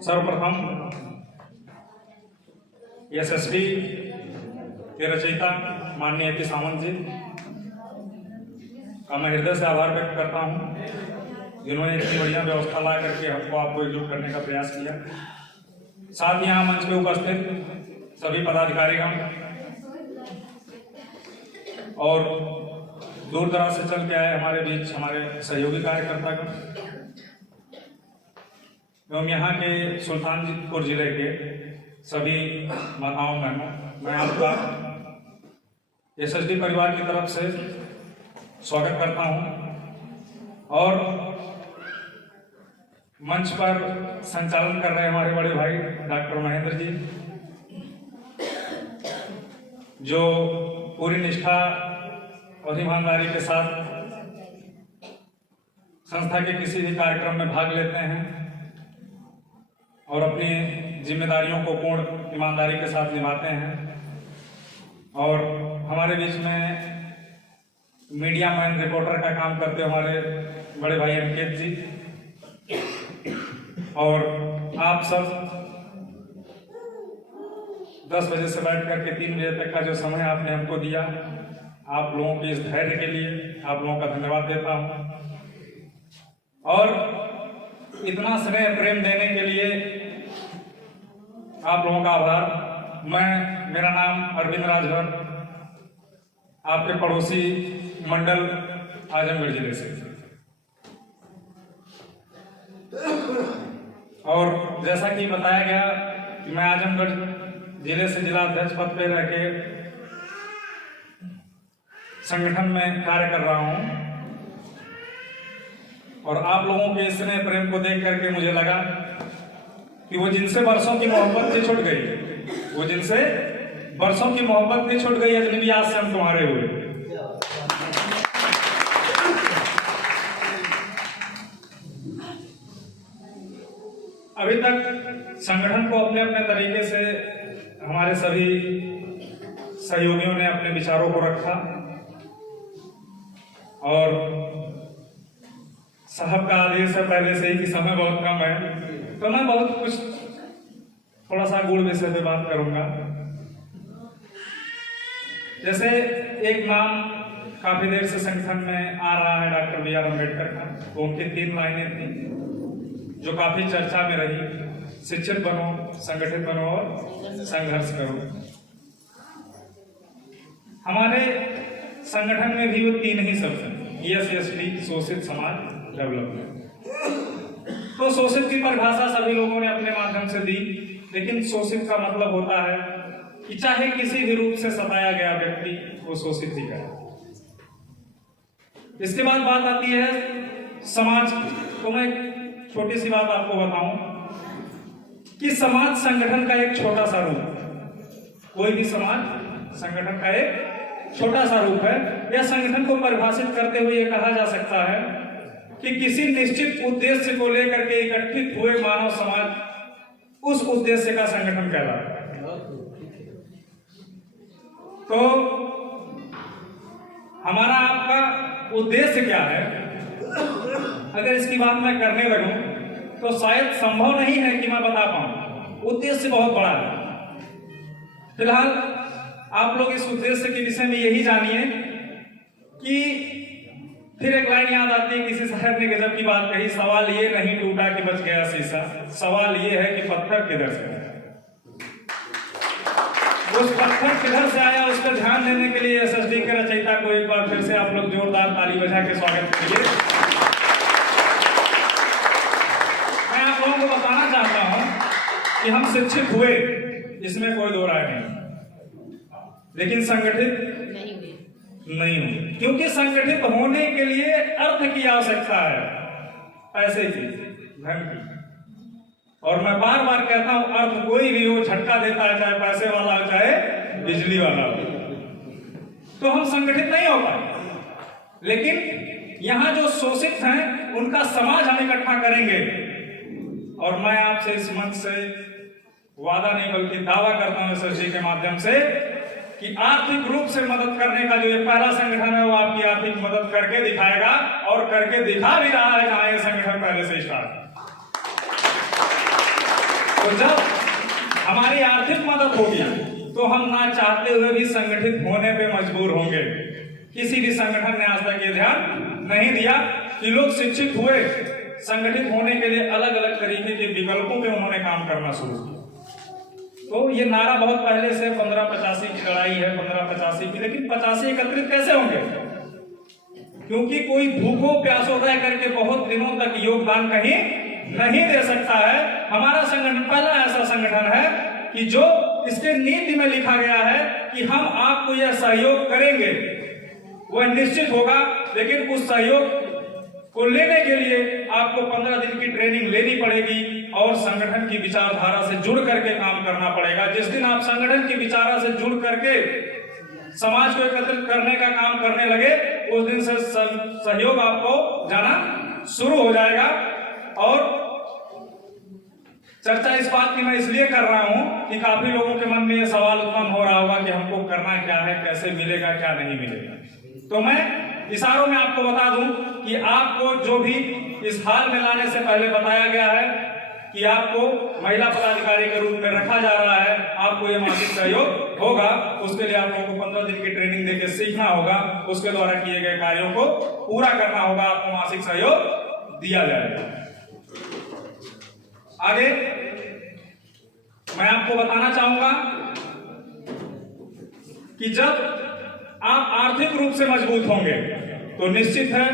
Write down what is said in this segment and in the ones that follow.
सर्वप्रथम एसएसटी के रचयिता माननीय पी सावंत जी का मैं हृदय से आभार व्यक्त करता हूँ, जिन्होंने इतनी बढ़िया व्यवस्था ला करके हमको आपको एकजुट करने का प्रयास किया। साथ ही यहाँ मंच पे उपस्थित सभी पदाधिकारीगण और दूर दराज से चल के आए हमारे बीच हमारे सहयोगी कार्यकर्तागण एवं यहाँ के सुल्तानपुर जिले के सभी माताओं बहनों, मैं आपका एसएसडी परिवार की तरफ से स्वागत करता हूँ। और मंच पर संचालन कर रहे हमारे बड़े भाई डॉक्टर महेंद्र जी, जो पूरी निष्ठा और ईमानदारी के साथ संस्था के किसी भी कार्यक्रम में भाग लेते हैं और अपनी जिम्मेदारियों को पूर्ण ईमानदारी के साथ निभाते हैं। और हमारे बीच में मीडिया मैन रिपोर्टर का काम करते हमारे बड़े भाई अंकित जी, और आप सब 10 बजे से बैठ करके 3 बजे तक का जो समय आपने हमको दिया, आप लोगों के इस धैर्य के लिए आप लोगों का धन्यवाद देता हूं। और इतना स्नेह प्रेम देने के लिए आप लोगों का आभार। मेरा नाम अरविंद राजभर, आपके पड़ोसी मंडल आजमगढ़ जिले से। और जैसा कि बताया गया कि मैं आजमगढ़ जिले से जिला अध्यक्ष पद पे रह के संगठन में कार्य कर रहा हूं। और आप लोगों के स्नेह प्रेम को देख करके मुझे लगा कि वो जिनसे बरसों की मोहब्बत थी छूट गई, वो जिनसे बरसों की मोहब्बत थी छूट गई, अजनबी आज से हम तुम्हारे हुए। अभी तक संगठन को अपने अपने तरीके से हमारे सभी सहयोगियों ने अपने विचारों को रखा, और साहब का आदेश है पहले से ही कि समय बहुत कम है, तो मैं बहुत कुछ थोड़ा सा गुड़ विषय पे बात करूंगा। जैसे एक नाम काफी देर से संगठन में आ रहा है, डॉक्टर बी आर अम्बेडकर का, तो उनकी 3 लाइनें थी जो काफी चर्चा में रही: शिक्षित बनो, संगठित बनो और संघर्ष करो। हमारे संगठन में भी वो 3 ही शब्द हैं, एसएसटी, शोषित समाज डेवलपमेंट। तो शोषित की परिभाषा सभी लोगों ने अपने माध्यम से दी, लेकिन शोषित का मतलब होता है कि चाहे किसी भी रूप से सताया गया व्यक्ति वो शोषित ही करे। इसके बाद बात आती है समाज। तो मैं छोटी सी बात आपको बताऊं कि समाज संगठन का एक छोटा सा रूप, कोई भी समाज संगठन का एक छोटा सा रूप है। यह संगठन को परिभाषित करते हुए कहा जा सकता है कि किसी निश्चित उद्देश्य को लेकर के एकत्रित हुए मानव समाज उस उद्देश्य का संगठन कहलाता है। तो हमारा आपका उद्देश्य क्या है, अगर इसकी बात मैं करने लगूं तो शायद संभव नहीं है कि मैं बता पाऊं। उद्देश्य बहुत बड़ा है। फिलहाल आप लोग इस उद्देश्य के विषय में यही जानिए कि फिर एक लाइन याद आती है, किसी साहब ने गजब की बात कही: सवाल ये नहीं टूटा कि बच गया शीशा, सवाल ये है कि पत्थर किधर से आया। उस पत्थर किधर से आया, उस पर ध्यान देने के लिए एसएसडी के रचयिता को एक बार फिर से आप लोग जोरदार ताली बजा के स्वागत करिए। मैं आप लोगों को बताना चाहता हूं कि हम शिक्षित हुए, इसमें कोई दो राय नहीं, लेकिन संगठित नहीं हुए। क्योंकि संगठित होने के लिए अर्थ की आवश्यकता है, पैसे की, धन की। और मैं बार बार कहता हूं, अर्थ कोई भी हो, झटका देता है, चाहे पैसे वाला हो चाहे बिजली वाला हो। तो हम संगठित नहीं हो पाए, लेकिन यहां जो शोषित हैं उनका समाज हम इकट्ठा करेंगे। और मैं आपसे इस मंच से वादा नहीं बल्कि दावा करता हूं एसएसडी के माध्यम से कि आर्थिक रूप से मदद करने का जो ये पहला संगठन है वो आपकी आर्थिक मदद करके दिखाएगा, और करके दिखा भी रहा है जहां ये संगठन पहले से स्टार्ट। और जब हमारी आर्थिक मदद होगी तो हम ना चाहते हुए भी संगठित होने पे मजबूर होंगे। किसी भी संगठन ने आज तक ये ध्यान नहीं दिया कि लोग शिक्षित हुए, संगठित होने के लिए अलग अलग तरीके के विकल्पों पे उन्होंने काम करना शुरू किया। तो ये नारा बहुत पहले से 1585 की लड़ाई है, 1585 की, लेकिन 85 एकत्रित कैसे होंगे? क्योंकि कोई भूखों प्यासों रह करके बहुत दिनों तक योगदान कहीं नहीं दे सकता है। हमारा संगठन पहला ऐसा संगठन है कि जो इसके नीति में लिखा गया है कि हम आपको यह सहयोग करेंगे, वह निश्चित होगा, लेकिन उस सहयोग को लेने के लिए आपको 15 दिन की ट्रेनिंग लेनी पड़ेगी और संगठन की विचारधारा से जुड़ करके काम करना पड़ेगा। जिस दिन आप संगठन की विचारधारा से जुड़ करके समाज को एकत्रित करने का काम करने लगे, उस दिन से सहयोग आपको जाना शुरू हो जाएगा। और चर्चा इस बात की मैं इसलिए कर रहा हूं कि काफी लोगों के मन में यह सवाल उत्पन्न हो रहा होगा कि हमको करना क्या है, कैसे मिलेगा, क्या नहीं मिलेगा। तो मैं इशारों में आपको बता दूं कि आपको जो भी इस हाल में लाने से पहले बताया गया है कि आपको महिला पदाधिकारी के रूप में रखा जा रहा है, आपको यह मासिक सहयोग होगा। उसके लिए आप लोगों को 15 दिन की ट्रेनिंग देकर सीखना होगा, उसके द्वारा किए गए कार्यों को पूरा करना होगा, आपको मासिक सहयोग दिया जाएगा। आगे मैं आपको बताना चाहूंगा कि जब आप आर्थिक रूप से मजबूत होंगे तो निश्चित है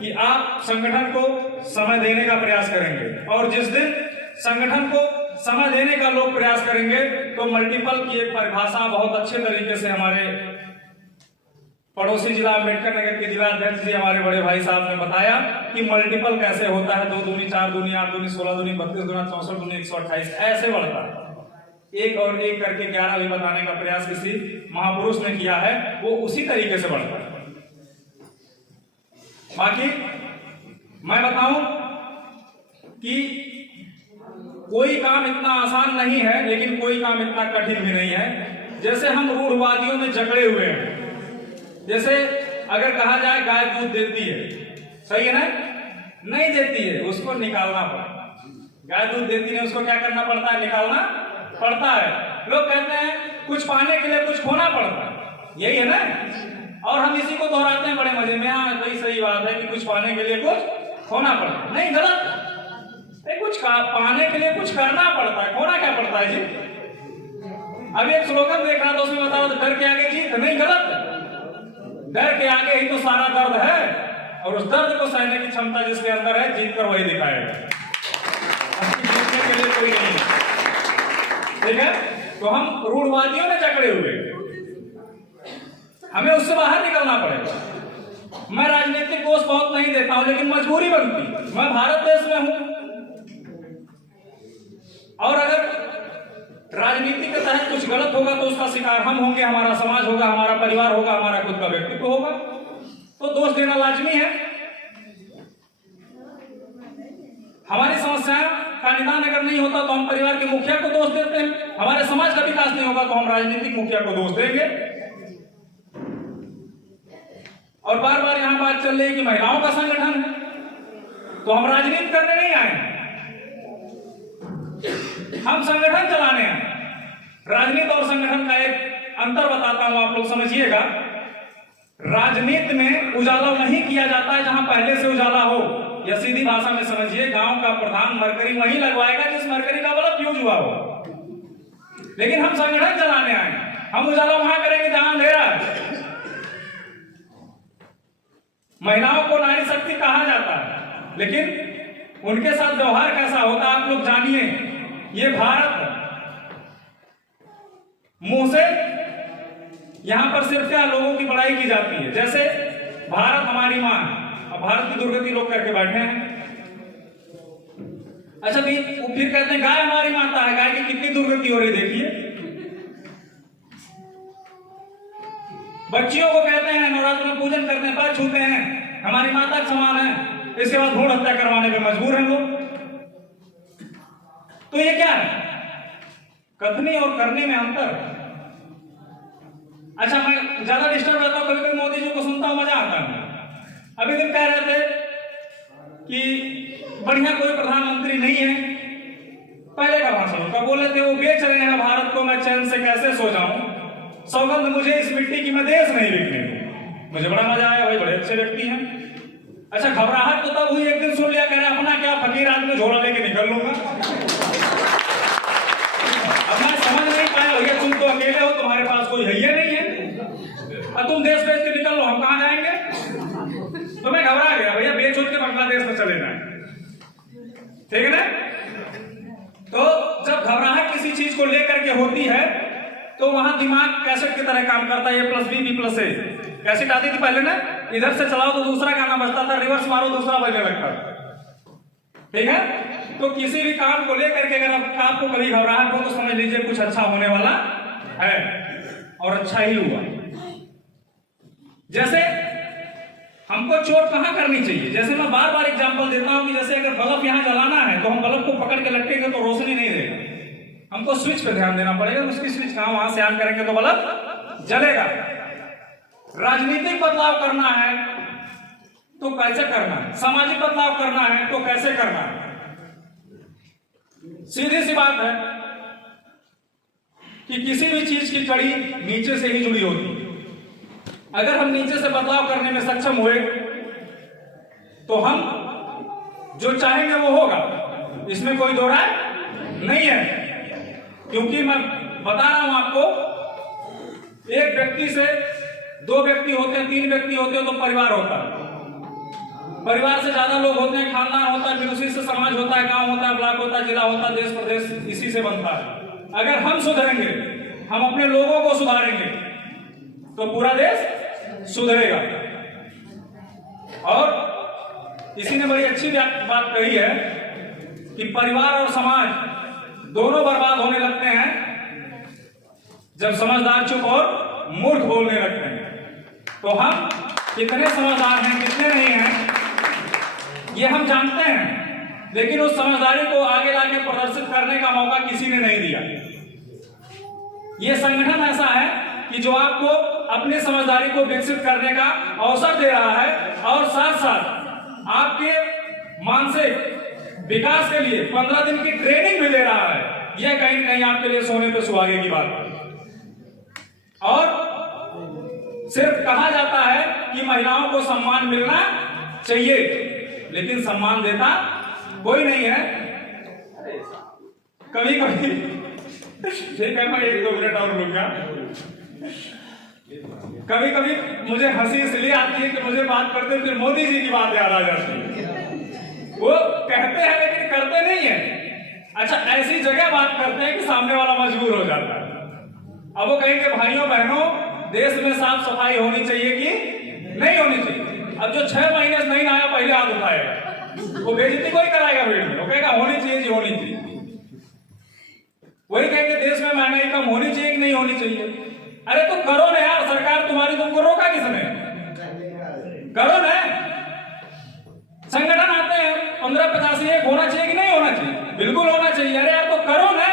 कि आप संगठन को समय देने का प्रयास करेंगे, और जिस दिन संगठन को समय देने का लोग प्रयास करेंगे तो मल्टीपल की एक परिभाषा बहुत अच्छे तरीके से हमारे पड़ोसी जिला अम्बेडकर नगर के जिला अध्यक्ष जी, हमारे बड़े भाई साहब ने बताया कि मल्टीपल कैसे होता है। 2 दूनी 4 दूनी 8 दूनी 16 दूनी 32 दूना 64 दूनी 128 ऐसे बढ़ता है। एक और एक करके 11 भी बताने का प्रयास किसी महापुरुष ने किया है, वो उसी तरीके से बढ़ता है। बाकी मैं बताऊं कि कोई काम इतना आसान नहीं है, लेकिन कोई काम इतना कठिन भी नहीं है। जैसे हम रूढ़वादियों में जकड़े हुए हैं, जैसे अगर कहा जाए गाय दूध देती है, सही है ना? नहीं देती है, उसको निकालना पड़ता है। गाय दूध देती है, उसको क्या करना पड़ता है? निकालना पड़ता है। लोग कहते हैं कुछ पाने के लिए कुछ खोना पड़ता है, यही है ना? और हम इसी को दोहराते हैं बड़े मजे में। हाँ, वही सही बात है कि कुछ पाने के लिए कुछ खोना पड़ता है। नहीं, गलत। कुछ पाने के लिए कुछ करना पड़ता है, खोना क्या पड़ता है जी? अभी एक स्लोगन देख रहा था, उसमें बता रहा था डर के आगे जीत। नहीं, गलत। डर के आगे ही तो सारा दर्द है, और उस दर्द को सहने की क्षमता जिसके अंदर है, जीत कर वही दिखाएगा। जीतने के लिए कोई नहीं है, ठीक है? तो हम रूढ़वादियों में जकड़े हुए, हमें उससे बाहर निकलना पड़ेगा। मैं राजनीतिक दोष बहुत नहीं देता हूं, लेकिन मजबूरी बनती। मैं भारत देश में हूं, और अगर राजनीति के तहत कुछ गलत होगा तो उसका शिकार हम होंगे, हमारा समाज होगा, हमारा परिवार होगा, हमारा खुद का व्यक्तित्व होगा। तो दोष देना लाजमी है। हमारी समस्या का निदान अगर नहीं होता तो हम परिवार के मुखिया को दोष देते हैं, हमारे समाज का विकास नहीं होगा तो हम राजनीतिक मुखिया को दोष देंगे। और बार बार यहां बात चल रही है कि महिलाओं का संगठन है, तो हम राजनीति करने नहीं आए, हम संगठन चलाने आए। राजनीति और संगठन का एक अंतर बताता हूं, आप लोग समझिएगा। राजनीति में उजाला नहीं किया जाता है जहां पहले से उजाला हो, या सीधी भाषा में समझिए, गांव का प्रधान मरकरी वहीं लगवाएगा जिस मरकरी का बल्ब फ्यूज हुआ हो। लेकिन हम संगठन चलाने आए, हम उजाला वहां करेंगे जहां अंधेरा है। महिलाओं को नारी शक्ति कहा जाता है, लेकिन उनके साथ व्यवहार कैसा होता है आप लोग जानिए। ये भारत मुंह से यहां पर सिर्फ क्या लोगों की बड़ाई की जाती है, जैसे भारत हमारी मां, अब भारत की दुर्गति लोग करके बैठे हैं। अच्छा भी फिर कहते हैं गाय हमारी माता है, गाय की कितनी दुर्गति हो रही देखिए। बच्चियों को कहते हैं नवरात्र में पूजन करते हैं, पैर छूते हैं, हमारी माता के समान है, इसके बाद भ्रूण हत्या करवाने पे मजबूर हैं लोग। तो ये क्या है? कथनी और करने में अंतर। अच्छा, मैं ज्यादा डिस्टर्ब रहता हूं, कभी कभी मोदी जी को सुनता हूं, मजा आता है। अभी दिन कह रहे थे कि बढ़िया कोई प्रधानमंत्री नहीं है, पहले का भाषण उनका बोले थे, वो बेच रहे हैं भारत को, मैं चैन से कैसे सो जाऊं, सौगंध मुझे इस मिट्टी की, मैं देश नहीं बिकने दूं। मुझे बड़ा मजा आया भाई, बड़े अच्छे व्यक्ति हैं। अच्छा, घबराहट तो तब हुई एक दिन सुन लिया, कह रहे अपना क्या फकीर आदमी, झोला लेके निकल लूंगा। अब मैं समझ नहीं पाया, भैया तुम तो अकेले हो, तुम्हारे पास कोई है नहीं है, और तुम देश बेच के निकल लो, हम कहां जाएंगे? तो मैं घबरा गया, भैया बेच उठ के बांग्लादेश में चले जाए, ठीक है ना। तो जब घबराहट किसी चीज को लेकर के होती है तो वहां दिमाग कैसेट की तरह काम करता है, A+B B+A कैसेट आती थी पहले ना, इधर से चलाओ तो दूसरा गाना बजता था, रिवर्स मारो दूसरा बजने लगता था, ठीक है। तो किसी भी काम को लेकर के अगर आपको कभी घबराहट हो तो समझ लीजिए कुछ अच्छा होने वाला है, और अच्छा ही हुआ। जैसे हमको चोट कहां करनी चाहिए, जैसे मैं बार बार एग्जांपल देता हूं कि जैसे अगर बल्ब यहां जलाना है तो हम बल्ब को पकड़ के लटकेंगे तो रोशनी नहीं देगा, हमको स्विच पे ध्यान देना पड़ेगा, उसकी स्विच कहां, वहां से ऑन करेंगे तो बल्ब जलेगा। राजनीतिक बदलाव करना है तो कैसे करना है, सामाजिक बदलाव करना है तो कैसे करना है, सीधी सी बात है कि किसी भी चीज की कड़ी नीचे से ही जुड़ी होती है। अगर हम नीचे से बदलाव करने में सक्षम हुए तो हम जो चाहेंगे वो होगा, इसमें कोई दो राय नहीं है। क्योंकि मैं बता रहा हूं आपको, एक व्यक्ति से 2 व्यक्ति होते हैं, 3 व्यक्ति होते हैं तो परिवार होता है, परिवार से ज्यादा लोग होते हैं, खानदान होता है, फिर उसी से समाज होता है, गांव होता है, ब्लॉक होता है, जिला होता है, देश प्रदेश इसी से बनता है। अगर हम सुधरेंगे, हम अपने लोगों को सुधारेंगे तो पूरा देश सुधरेगा। और इसी ने बड़ी अच्छी बात कही है कि परिवार और समाज दोनों बर्बाद होने लगते हैं जब समझदार चुप और मूर्ख बोलने लगते हैं। तो हम कितने समझदार हैं कितने नहीं हैं ये हम जानते हैं, लेकिन उस समझदारी को आगे लाके प्रदर्शित करने का मौका किसी ने नहीं दिया। ये संगठन ऐसा है कि जो आपको अपनी समझदारी को विकसित करने का अवसर दे रहा है और साथ साथ आपके मानसिक विकास के लिए 15 दिन की ट्रेनिंग भी दे रहा है। यह कहीं न कहीं आपके लिए सोने पे सुहागे की बात है। और सिर्फ कहा जाता है कि महिलाओं को सम्मान मिलना चाहिए, लेकिन सम्मान देता कोई नहीं है। कभी कभी ठीक है, मैं 1-2 मिनट और लूंगा। कभी कभी मुझे हंसी इसलिए आती है कि मुझे बात करते फिर मोदी जी की बात याद आ जाती है। वो कहते हैं लेकिन करते नहीं है। अच्छा, ऐसी जगह बात करते हैं कि सामने वाला मजबूर हो जाता है। अब वो कहेंगे भाइयों बहनों, देश में साफ सफाई होनी चाहिए कि नहीं होनी चाहिए। अब जो 6 महीने से नहीं आया पहले हाथ उठाएगा, वो बेइज्जती कोई कराएगा भीड़ में, वो कहेगा होनी चाहिए जी, होनी चाहिए। वही कहेंगे देश में महंगाई कम होनी चाहिए कि नहीं होनी चाहिए। अरे तो करो ना यार, सरकार तुम्हारी, तुमको रोका किसने? करो ना। संगठन आते हैं 15-85 होना चाहिए कि नहीं होना चाहिए? बिल्कुल होना चाहिए। अरे यार तो करो ना,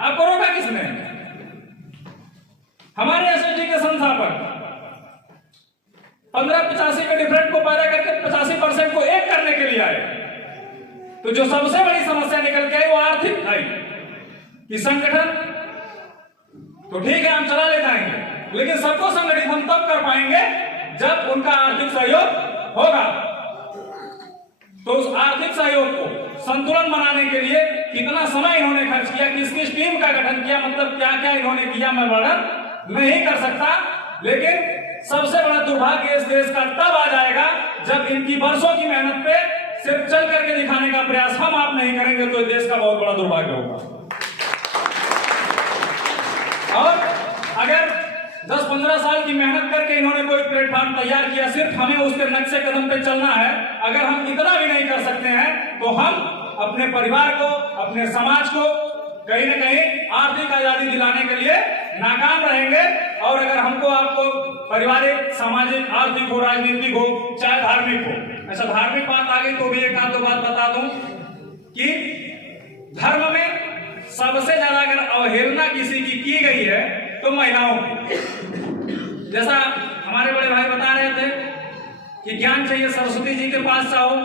आपको रोका किसने? हमारे एसएसटी के संस्थापक 15-85 के डिफरेंट को पैदा करके 85% को एक करने के लिए आए। तो जो सबसे बड़ी समस्या निकल के आई वो आर्थिक आई कि संगठन तो ठीक है हम चला ले जाएंगे, लेकिन सबको संगठित हम तब कर पाएंगे जब उनका आर्थिक सहयोग होगा। तो उस आर्थिक सहयोग को संतुलन बनाने के लिए कितना समय इन्होंने खर्च किया, किस किस टीम का गठन किया, मतलब क्या क्या इन्होंने किया, मैं वर्णन नहीं कर सकता। लेकिन सबसे बड़ा दुर्भाग्य इस देश का तब आ जाएगा जब इनकी वर्षों की मेहनत पे सिर्फ चल करके दिखाने का प्रयास हम आप नहीं करेंगे, तो देश का बहुत बड़ा दुर्भाग्य होगा। और अगर 10-15 साल की मेहनत करके इन्होंने कोई प्लेटफॉर्म तैयार किया, सिर्फ हमें उसके नक्शे कदम पे चलना है, अगर हम इतना भी नहीं कर सकते हैं तो हम अपने परिवार को, अपने समाज को कहीं न कहीं आर्थिक आजादी दिलाने के लिए नाकाम रहेंगे। और अगर हमको आपको पारिवारिक, सामाजिक, आर्थिक हो, राजनीतिक हो, चाहे धार्मिक हो, अच्छा धार्मिक बात आ गई तो भी एक आध दो बात बता दूं कि धर्म में सबसे ज्यादा अगर अवहेलना किसी की गई है तो महिलाओं की। जैसा हमारे बड़े भाई बता रहे थे कि ज्ञान चाहिए सरस्वती जी के पास जाओ,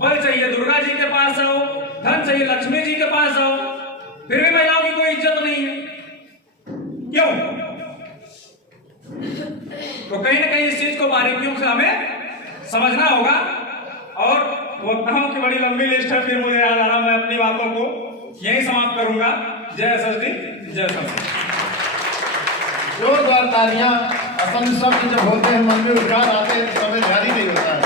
बल चाहिए दुर्गा जी के पास जाओ, धन चाहिए लक्ष्मी जी के पास जाओ, फिर भी महिलाओं की कोई इज्जत नहीं है, क्यों? तो कहीं ना कहीं इस चीज को बारीकियों से हमें समझना होगा। और वक्ताओं की बड़ी लंबी लिस्ट है, फिर मुझे याद आ रहा, मैं अपनी बातों को यही समाप्त करूंगा। जय एसएसडी, जय संसद। जोरदार तालियां। असंख्य शब्द जब होते हैं, मन में उद्गार आते हैं, तो समय ध्यान ही नहीं होता है।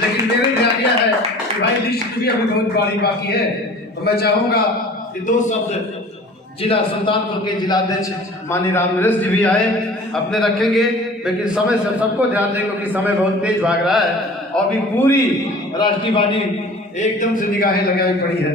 लेकिन मेरे ध्यान यह है कि भाई लिस्ट भी अभी बहुत बड़ी बाकी है, तो मैं चाहूंगा कि 2 शब्द जिला सुल्तानपुर के जिलाध्यक्ष माननीय राम नरेश जी भी आए, अपने रखेंगे। लेकिन समय से सबको ध्यान दें, क्योंकि समय बहुत तेज भाग रहा है और भी पूरी राष्ट्रीय वादी एकदम से निगाहें लगाई पड़ी है।